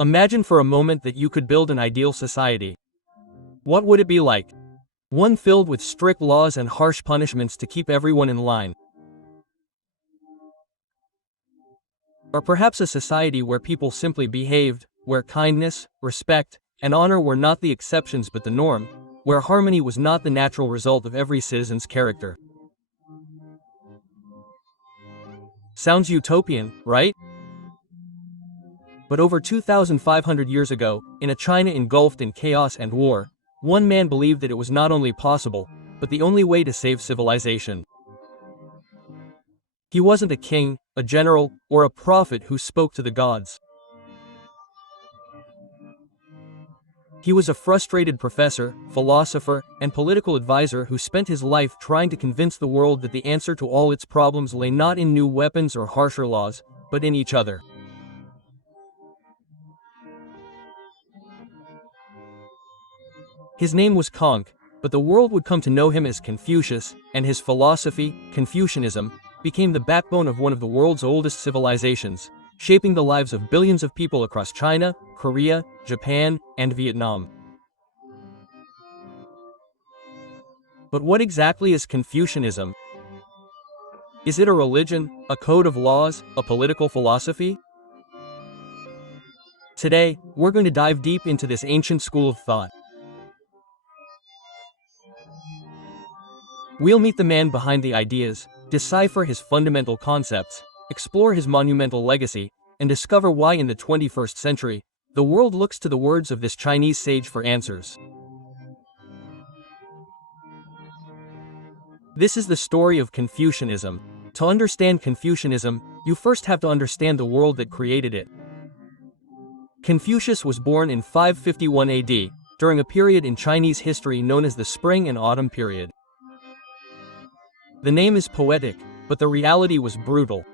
Imagine for a moment that you could build an ideal society. What would it be like? One filled with strict laws and harsh punishments to keep everyone in line. Or perhaps a society where people simply behaved, where kindness, respect, and honor were not the exceptions but the norm, where harmony was not the natural result of every citizen's character. Sounds utopian, right? But over 2,500 years ago, in a China engulfed in chaos and war, one man believed that it was not only possible, but the only way to save civilization. He wasn't a king, a general, or a prophet who spoke to the gods. He was a frustrated professor, philosopher, and political advisor who spent his life trying to convince the world that the answer to all its problems lay not in new weapons or harsher laws, but in each other. His name was Kong, but the world would come to know him as Confucius, and his philosophy, Confucianism, became the backbone of one of the world's oldest civilizations, shaping the lives of billions of people across China, Korea, Japan, and Vietnam. But what exactly is Confucianism? Is it a religion, a code of laws, a political philosophy? Today, we're going to dive deep into this ancient school of thought. We'll meet the man behind the ideas, decipher his fundamental concepts, explore his monumental legacy, and discover why in the 21st century, the world looks to the words of this Chinese sage for answers. This is the story of Confucianism. To understand Confucianism, you first have to understand the world that created it. Confucius was born in 551 AD, during a period in Chinese history known as the Spring and Autumn period. The name is poetic, but the reality was brutal.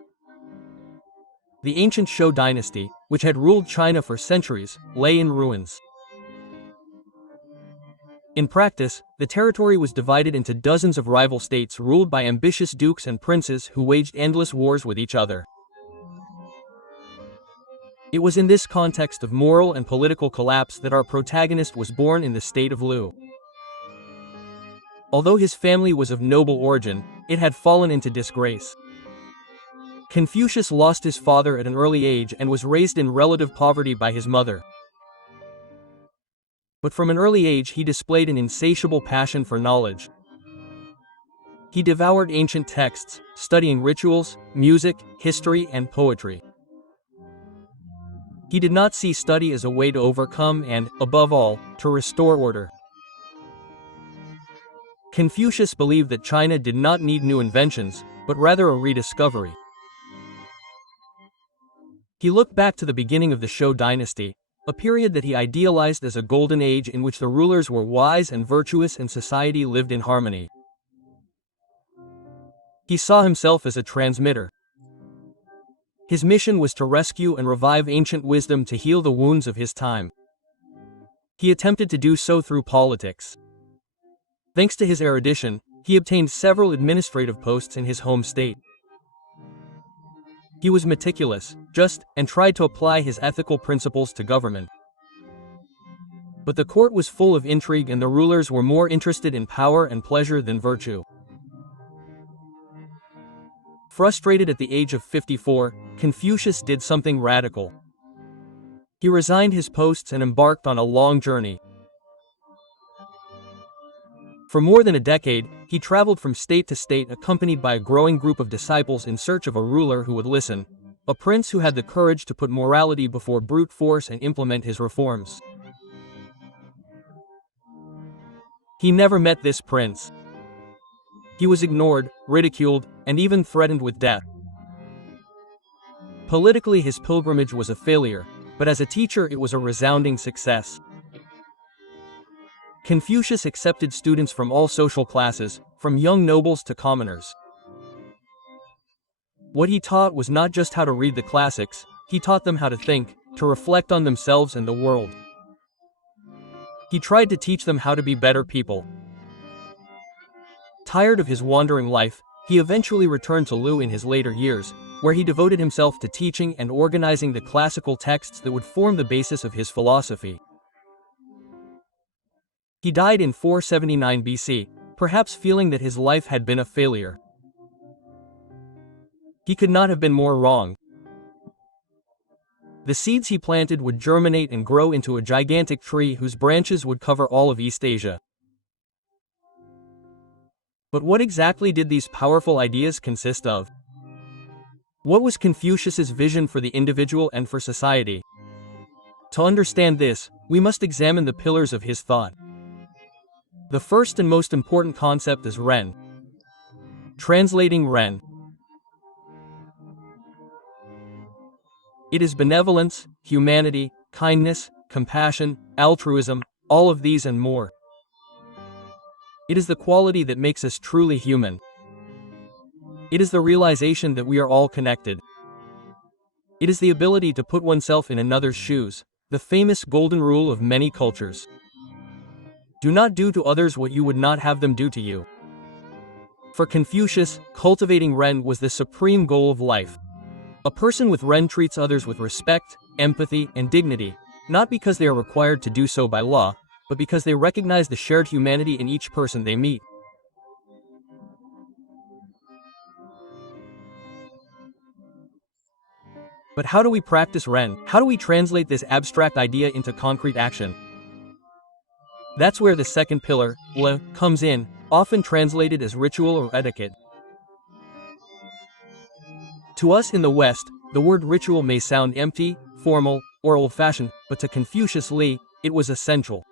The ancient Xiao dynasty, which had ruled China for centuries, lay in ruins. In practice, the territory was divided into dozens of rival states ruled by ambitious dukes and princes who waged endless wars with each other. It was in this context of moral and political collapse that our protagonist was born in the state of Lu. Although his family was of noble origin, it had fallen into disgrace. Confucius lost his father at an early age and was raised in relative poverty by his mother. But from an early age he displayed an insatiable passion for knowledge. He devoured ancient texts, studying rituals, music, history, and poetry. He did not see study as a way to overcome and, above all, to restore order. Confucius believed that China did not need new inventions, but rather a rediscovery. He looked back to the beginning of the Xiao dynasty, a period that he idealized as a golden age in which the rulers were wise and virtuous and society lived in harmony. He saw himself as a transmitter. His mission was to rescue and revive ancient wisdom to heal the wounds of his time. He attempted to do so through politics. Thanks to his erudition, he obtained several administrative posts in his home state. He was meticulous, just, and tried to apply his ethical principles to government. But the court was full of intrigue and the rulers were more interested in power and pleasure than virtue. Frustrated at the age of 54, Confucius did something radical. He resigned his posts and embarked on a long journey. For more than a decade, he traveled from state to state accompanied by a growing group of disciples in search of a ruler who would listen, a prince who had the courage to put morality before brute force and implement his reforms. He never met this prince. He was ignored, ridiculed, and even threatened with death. Politically, his pilgrimage was a failure, but as a teacher it was a resounding success. Confucius accepted students from all social classes, from young nobles to commoners. What he taught was not just how to read the classics, he taught them how to think, to reflect on themselves and the world. He tried to teach them how to be better people. Tired of his wandering life, he eventually returned to Lu in his later years, where he devoted himself to teaching and organizing the classical texts that would form the basis of his philosophy. He died in 479 BC, perhaps feeling that his life had been a failure. He could not have been more wrong. The seeds he planted would germinate and grow into a gigantic tree whose branches would cover all of East Asia. But what exactly did these powerful ideas consist of? What was Confucius's vision for the individual and for society? To understand this, we must examine the pillars of his thought. The first and most important concept is Ren. Translating Ren. It is benevolence, humanity, kindness, compassion, altruism, all of these and more. It is the quality that makes us truly human. It is the realization that we are all connected. It is the ability to put oneself in another's shoes, the famous golden rule of many cultures. Do not do to others what you would not have them do to you. For Confucius, cultivating Ren was the supreme goal of life. A person with Ren treats others with respect, empathy, and dignity, not because they are required to do so by law, but because they recognize the shared humanity in each person they meet. But how do we practice Ren? How do we translate this abstract idea into concrete action? That's where the second pillar, Le, comes in, often translated as ritual or etiquette. To us in the West, the word ritual may sound empty, formal, or old-fashioned, but to Confucius Li, it was essential.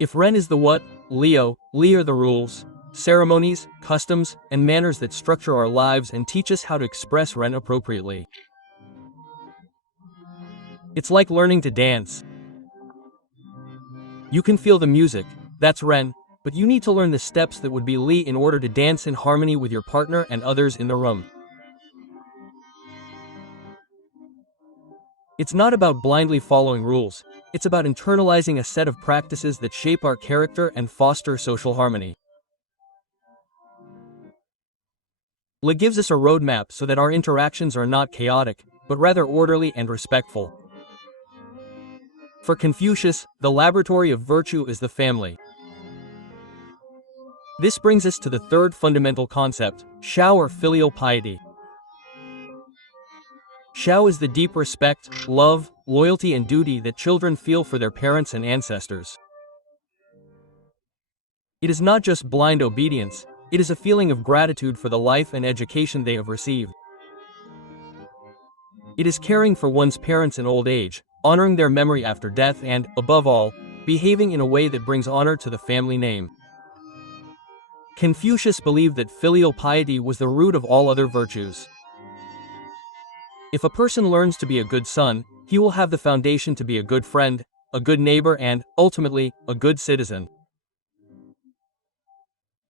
If Ren is the what, Li are the rules, ceremonies, customs, and manners that structure our lives and teach us how to express Ren appropriately. It's like learning to dance. You can feel the music, that's Ren, but you need to learn the steps that would be Li in order to dance in harmony with your partner and others in the room. It's not about blindly following rules, it's about internalizing a set of practices that shape our character and foster social harmony. Li gives us a roadmap so that our interactions are not chaotic, but rather orderly and respectful. For Confucius, the laboratory of virtue is the family. This brings us to the third fundamental concept, Xiao or filial piety. Xiao is the deep respect, love, loyalty and duty that children feel for their parents and ancestors. It is not just blind obedience, it is a feeling of gratitude for the life and education they have received. It is caring for one's parents in old age, honoring their memory after death and, above all, behaving in a way that brings honor to the family name. Confucius believed that filial piety was the root of all other virtues. If a person learns to be a good son, he will have the foundation to be a good friend, a good neighbor and, ultimately, a good citizen.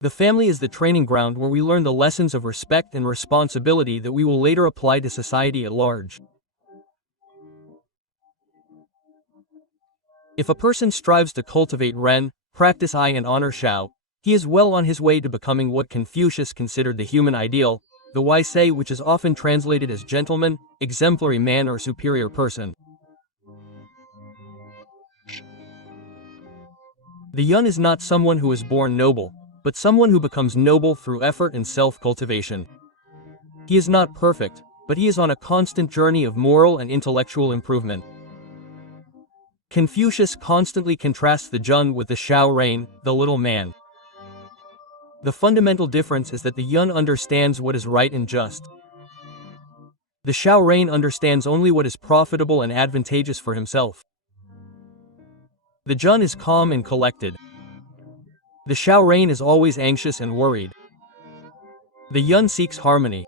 The family is the training ground where we learn the lessons of respect and responsibility that we will later apply to society at large. If a person strives to cultivate Ren, practice I and honor Xiao, he is well on his way to becoming what Confucius considered the human ideal, the Weisei, which is often translated as gentleman, exemplary man or superior person. The Yun is not someone who is born noble, but someone who becomes noble through effort and self-cultivation. He is not perfect, but he is on a constant journey of moral and intellectual improvement. Confucius constantly contrasts the Jun with the Xiao rein, the little man. The fundamental difference is that the Yun understands what is right and just. The Xiao rein understands only what is profitable and advantageous for himself. The Jun is calm and collected. The Xiao rein is always anxious and worried. The Yun seeks harmony.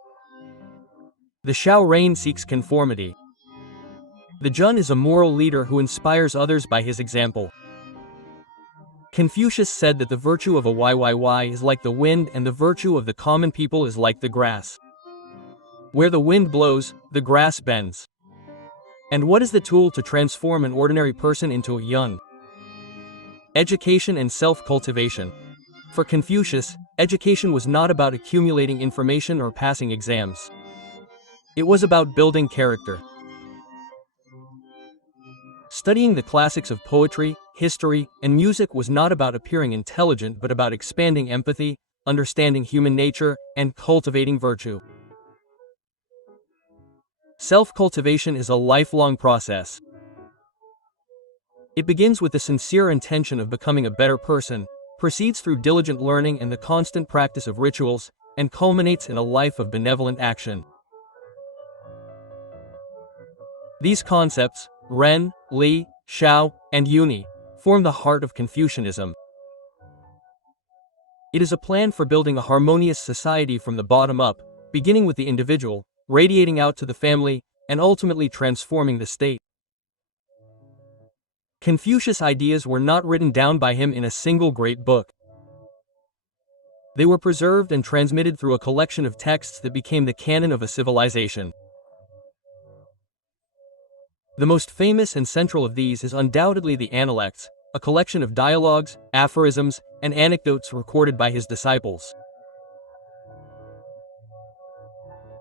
The Xiao rein seeks conformity. The Jun is a moral leader who inspires others by his example. Confucius said that the virtue of a YYY is like the wind and the virtue of the common people is like the grass. Where the wind blows, the grass bends. And what is the tool to transform an ordinary person into a Yun? Education and self-cultivation. For Confucius, education was not about accumulating information or passing exams. It was about building character. Studying the classics of poetry, history, and music was not about appearing intelligent but about expanding empathy, understanding human nature, and cultivating virtue. Self-cultivation is a lifelong process. It begins with the sincere intention of becoming a better person, proceeds through diligent learning and the constant practice of rituals, and culminates in a life of benevolent action. These concepts, Ren, Li, Xiao, and Uni, form the heart of Confucianism. It is a plan for building a harmonious society from the bottom up, beginning with the individual, radiating out to the family, and ultimately transforming the state. Confucius' ideas were not written down by him in a single great book. They were preserved and transmitted through a collection of texts that became the canon of a civilization. The most famous and central of these is undoubtedly the Analects, a collection of dialogues, aphorisms, and anecdotes recorded by his disciples.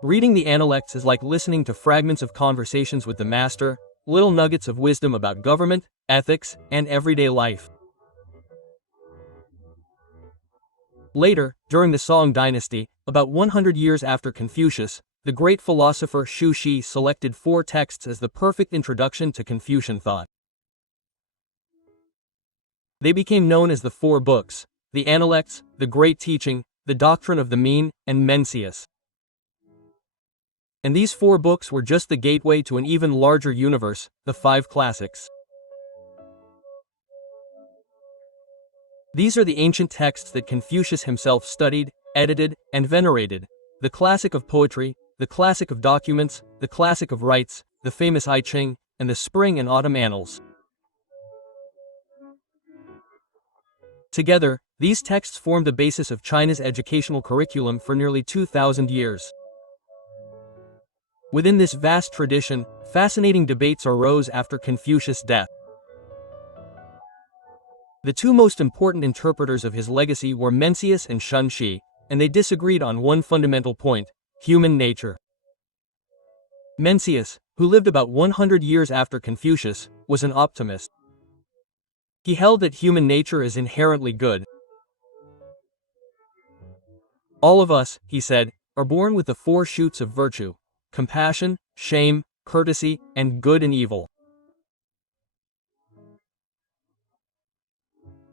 Reading the Analects is like listening to fragments of conversations with the master, little nuggets of wisdom about government, ethics, and everyday life. Later, during the Song dynasty, about 100 years after Confucius, the great philosopher Xu Shi selected 4 texts as the perfect introduction to Confucian thought. They became known as the 4 books: the Analects, the Great Teaching, the Doctrine of the Mean, and Mencius. And these 4 books were just the gateway to an even larger universe, the 5 classics. These are the ancient texts that Confucius himself studied, edited, and venerated: the classic of poetry, the classic of documents, the classic of rites, the famous I Ching, and the Spring and Autumn Annals. Together, these texts form the basis of China's educational curriculum for nearly 2,000 years. Within this vast tradition, fascinating debates arose after Confucius' death. The 2 most important interpreters of his legacy were Mencius and Shun Shi, and they disagreed on one fundamental point: human nature. Mencius, who lived about 100 years after Confucius, was an optimist. He held that human nature is inherently good. All of us, he said, are born with the 4 shoots of virtue: compassion, shame, courtesy, and good and evil.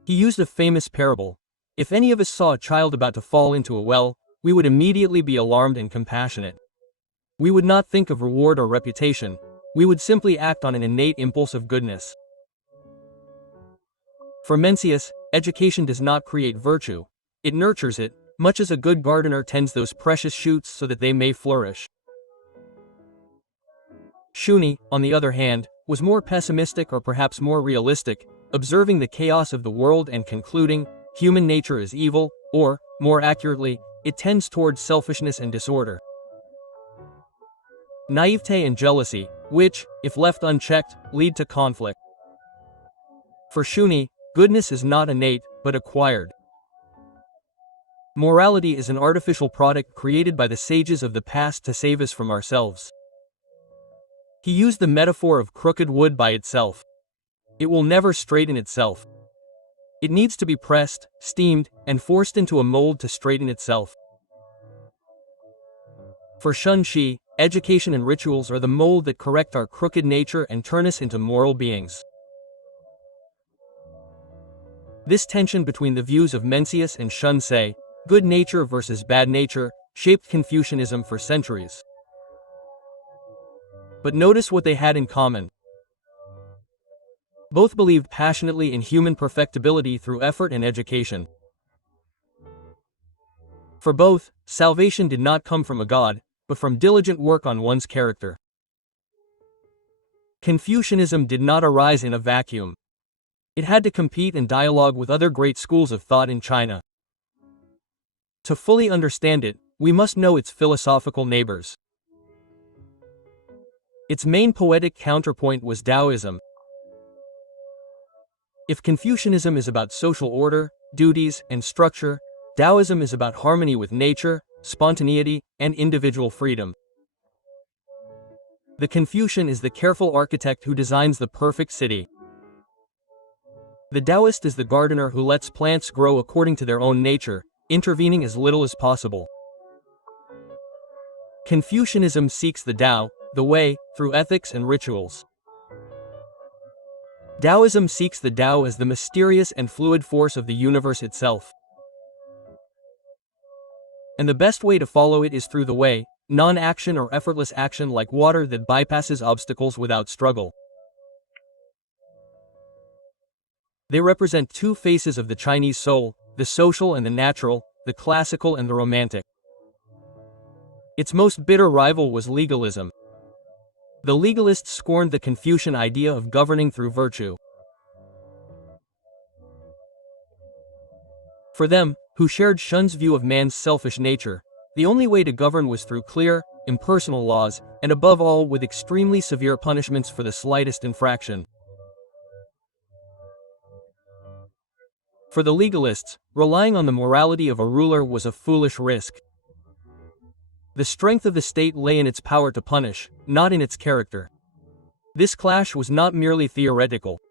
He used a famous parable: if any of us saw a child about to fall into a well, we would immediately be alarmed and compassionate. We would not think of reward or reputation, we would simply act on an innate impulse of goodness. For Mencius, education does not create virtue, it nurtures it, much as a good gardener tends those precious shoots so that they may flourish. Shuni, on the other hand, was more pessimistic or perhaps more realistic, observing the chaos of the world and concluding, human nature is evil, or, more accurately, it tends towards selfishness and disorder. Naivete and jealousy, which, if left unchecked, lead to conflict. For Shuni, goodness is not innate, but acquired. Morality is an artificial product created by the sages of the past to save us from ourselves. He used the metaphor of crooked wood by itself. It will never straighten itself. It needs to be pressed, steamed, and forced into a mold to straighten itself. For Shun Shi, education and rituals are the mold that correct our crooked nature and turn us into moral beings. This tension between the views of Mencius and Shun Shi, good nature versus bad nature, shaped Confucianism for centuries. But notice what they had in common. Both believed passionately in human perfectibility through effort and education. For both, salvation did not come from a god, but from diligent work on one's character. Confucianism did not arise in a vacuum. It had to compete and dialogue with other great schools of thought in China. To fully understand it, we must know its philosophical neighbors. Its main poetic counterpoint was Taoism. If Confucianism is about social order, duties, and structure, Taoism is about harmony with nature, spontaneity, and individual freedom. The Confucian is the careful architect who designs the perfect city. The Taoist is the gardener who lets plants grow according to their own nature, intervening as little as possible. Confucianism seeks the Tao, the way, through ethics and rituals. Taoism seeks the Tao as the mysterious and fluid force of the universe itself. And the best way to follow it is through the way, non-action or effortless action like water that bypasses obstacles without struggle. They represent two faces of the Chinese soul, the social and the natural, the classical and the romantic. Its most bitter rival was legalism. The legalists scorned the Confucian idea of governing through virtue. For them, who shared Shun's view of man's selfish nature, the only way to govern was through clear, impersonal laws, and above all with extremely severe punishments for the slightest infraction. For the legalists, relying on the morality of a ruler was a foolish risk. The strength of the state lay in its power to punish, not in its character. This clash was not merely theoretical.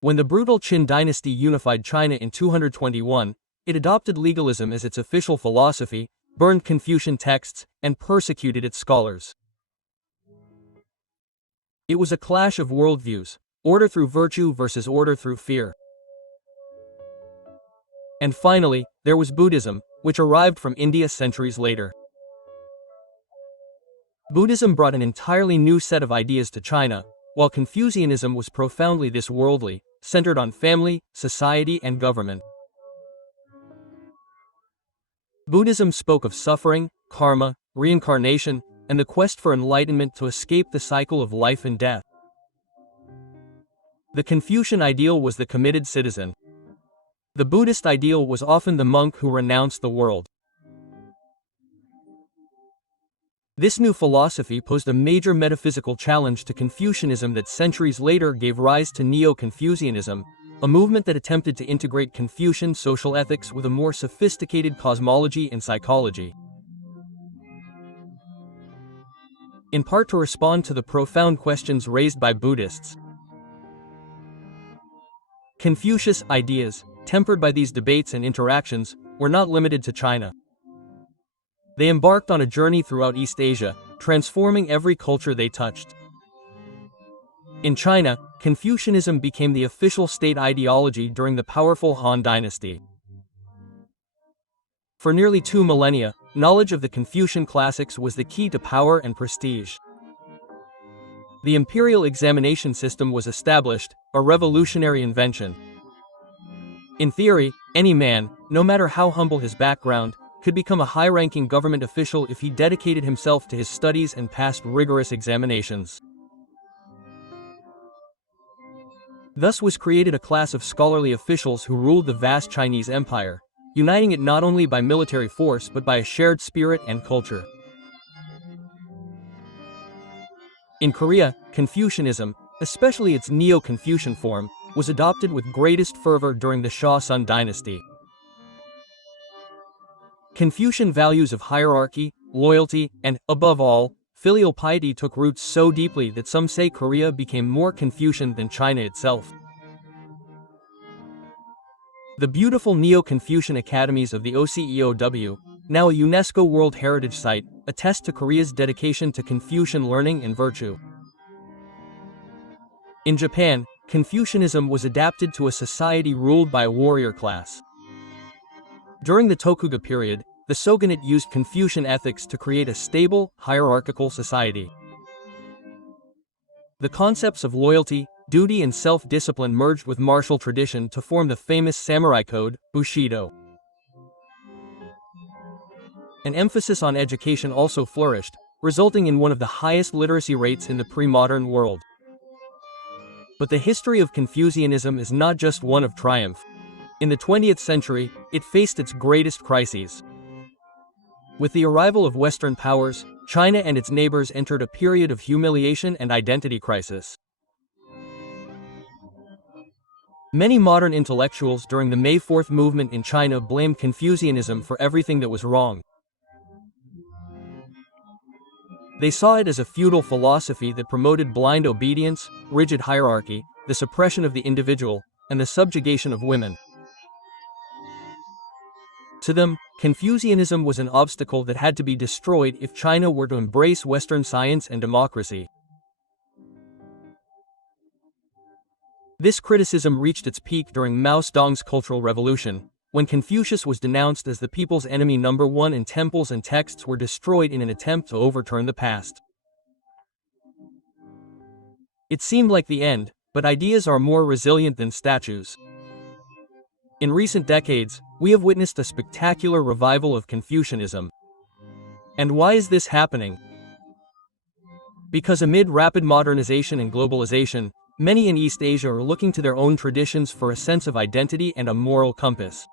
When the brutal Qin dynasty unified China in 221, it adopted legalism as its official philosophy, burned Confucian texts, and persecuted its scholars. It was a clash of worldviews, order through virtue versus order through fear. And finally, there was Buddhism, which arrived from India centuries later. Buddhism brought an entirely new set of ideas to China, while Confucianism was profoundly this worldly, centered on family, society, and government. Buddhism spoke of suffering, karma, reincarnation, and the quest for enlightenment to escape the cycle of life and death. The Confucian ideal was the committed citizen. The Buddhist ideal was often the monk who renounced the world. This new philosophy posed a major metaphysical challenge to Confucianism that centuries later gave rise to Neo-Confucianism, a movement that attempted to integrate Confucian social ethics with a more sophisticated cosmology and psychology. In part to respond to the profound questions raised by Buddhists. Confucius' ideas, tempered by these debates and interactions, were not limited to China. They embarked on a journey throughout East Asia, transforming every culture they touched. In China, Confucianism became the official state ideology during the powerful Han Dynasty. For nearly 2 millennia, knowledge of the Confucian classics was the key to power and prestige. The imperial examination system was established, a revolutionary invention. In theory, any man, no matter how humble his background, could become a high-ranking government official if he dedicated himself to his studies and passed rigorous examinations. Thus was created a class of scholarly officials who ruled the vast Chinese empire, uniting it not only by military force but by a shared spirit and culture. In Korea, Confucianism, especially its Neo-Confucian form, was adopted with greatest fervor during the Shao-Sun dynasty. Confucian values of hierarchy, loyalty, and, above all, filial piety took roots so deeply that some say Korea became more Confucian than China itself. The beautiful Neo-Confucian academies of the OCEOW, now a UNESCO World Heritage Site, attest to Korea's dedication to Confucian learning and virtue. In Japan, Confucianism was adapted to a society ruled by a warrior class. During the Tokuga period, the shogunate used Confucian ethics to create a stable, hierarchical society. The concepts of loyalty, duty and self-discipline merged with martial tradition to form the famous samurai code, Bushido. An emphasis on education also flourished, resulting in one of the highest literacy rates in the pre-modern world. But the history of Confucianism is not just one of triumph. In the 20th century, it faced its greatest crises. With the arrival of Western powers, China and its neighbors entered a period of humiliation and identity crisis. Many modern intellectuals during the May 4th movement in China blamed Confucianism for everything that was wrong. They saw it as a feudal philosophy that promoted blind obedience, rigid hierarchy, the suppression of the individual, and the subjugation of women. To them, Confucianism was an obstacle that had to be destroyed if China were to embrace Western science and democracy. This criticism reached its peak during Mao Zedong's Cultural Revolution, when Confucius was denounced as the people's enemy number one and temples and texts were destroyed in an attempt to overturn the past. It seemed like the end, but ideas are more resilient than statues. In recent decades, we have witnessed a spectacular revival of Confucianism. And why is this happening? Because amid rapid modernization and globalization, many in East Asia are looking to their own traditions for a sense of identity and a moral compass.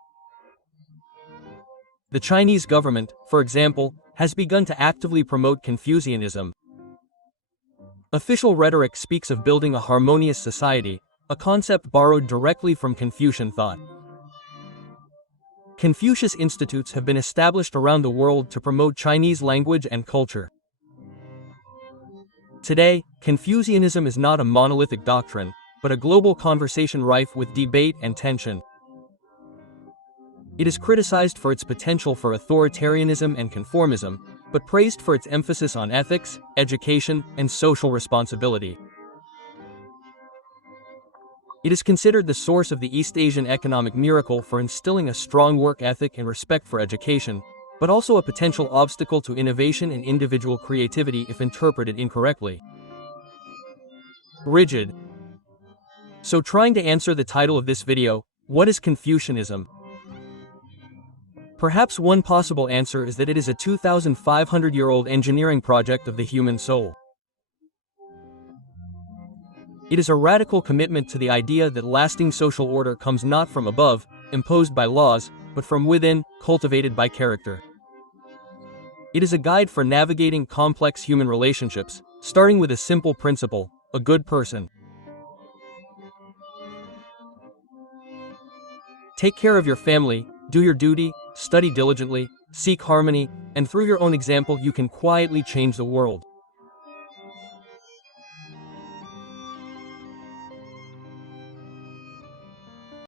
The Chinese government, for example, has begun to actively promote Confucianism. Official rhetoric speaks of building a harmonious society, a concept borrowed directly from Confucian thought. Confucius Institutes have been established around the world to promote Chinese language and culture. Today, Confucianism is not a monolithic doctrine, but a global conversation rife with debate and tension. It is criticized for its potential for authoritarianism and conformism, but praised for its emphasis on ethics, education, and social responsibility. It is considered the source of the East Asian economic miracle for instilling a strong work ethic and respect for education, but also a potential obstacle to innovation and individual creativity if interpreted incorrectly. Rigid. So trying to answer the title of this video, what is Confucianism? Perhaps one possible answer is that it is a 2,500-year-old engineering project of the human soul. It is a radical commitment to the idea that lasting social order comes not from above, imposed by laws, but from within, cultivated by character. It is a guide for navigating complex human relationships, starting with a simple principle: a good person. Take care of your family, do your duty, study diligently, seek harmony, and through your own example you can quietly change the world.